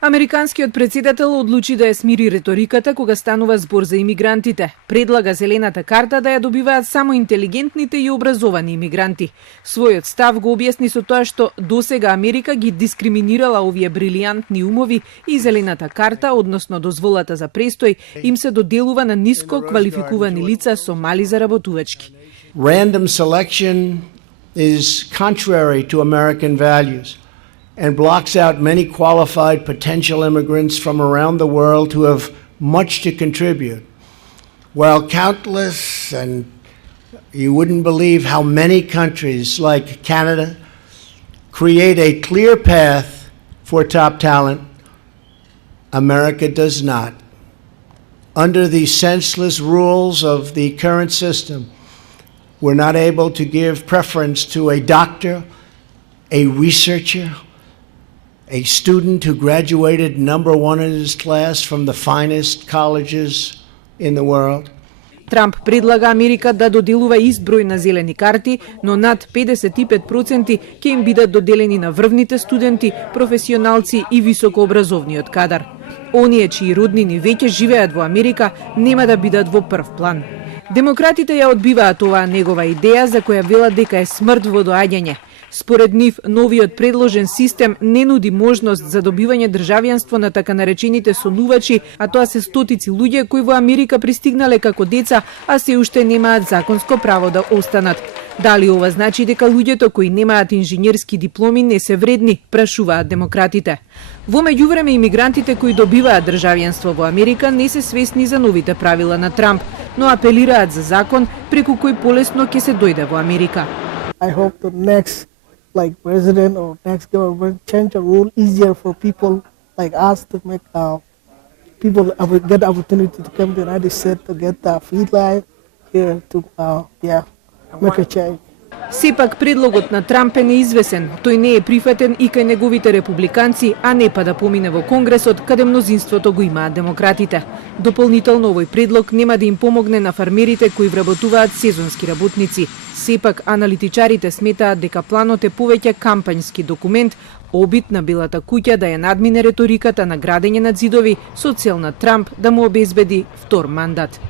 Американскиот претседател одлучи да ја смири реториката кога станува збор за имигрантите. Предлага зелената карта да ја добиваат само интелигентните и образовани имигранти. Својот став го објасни со тоа што досега Америка ги дискриминирала овие брилијантни умови и зелената карта, односно дозволата за престој, им се доделува на ниско квалификувани лица со мали заработувачки. Random selection is contrary to American values and blocks out many qualified potential immigrants from around the world who have much to contribute. While countless, and you wouldn't believe how many countries like Canada create a clear path for top talent, America does not. Under the senseless rules of the current system, we're not able to give preference to a doctor, a researcher, a student who graduated #1 in his class from the finest colleges in the world. Трамп предлага Америка да доделува ист број на зелени карти, но над 55% ќе им бидат доделени на врвните студенти, професионалци и високообразовниот кадар. Оние чии роднини веќе живеат во Америка нема да бидат во прв план. Демократите ја одбиваат оваа негова идеја за која велат дека е смрт во доаѓање. Според нив, новиот предложен систем не нуди можност за добивање државјанство на така наречените сонувачи, а тоа се стотици луѓе кои во Америка пристигнале како деца, а се уште немаат законско право да останат. Дали ова значи дека луѓето кои немаат инженерски дипломи не се вредни, прашуваат демократите. Во меѓувреме, имигрантите кои добиваат државјанство во Америка не се свесни за новите правила на Трамп, но апелираат за закон преку кој полесно ќе се дојде во Америка. I hope the next president or next government change the rule easier for people like us to make people get the opportunity to come to the United States to get the free life here to make a change. Сепак предлогот на Трамп е неизвесен. Тој не е прифатен и кај неговите републиканци, а не па да помине во Конгресот, каде мнозинството го имаат демократите. Дополнително овој предлог нема да им помогне на фармерите кои вработуваат сезонски работници. Сепак аналитичарите сметаат дека планот е повеќе кампањски документ, обид на Белата куќа да ја надмине реториката на градење на ѕидови со цел на Трамп да му обезбеди втор мандат.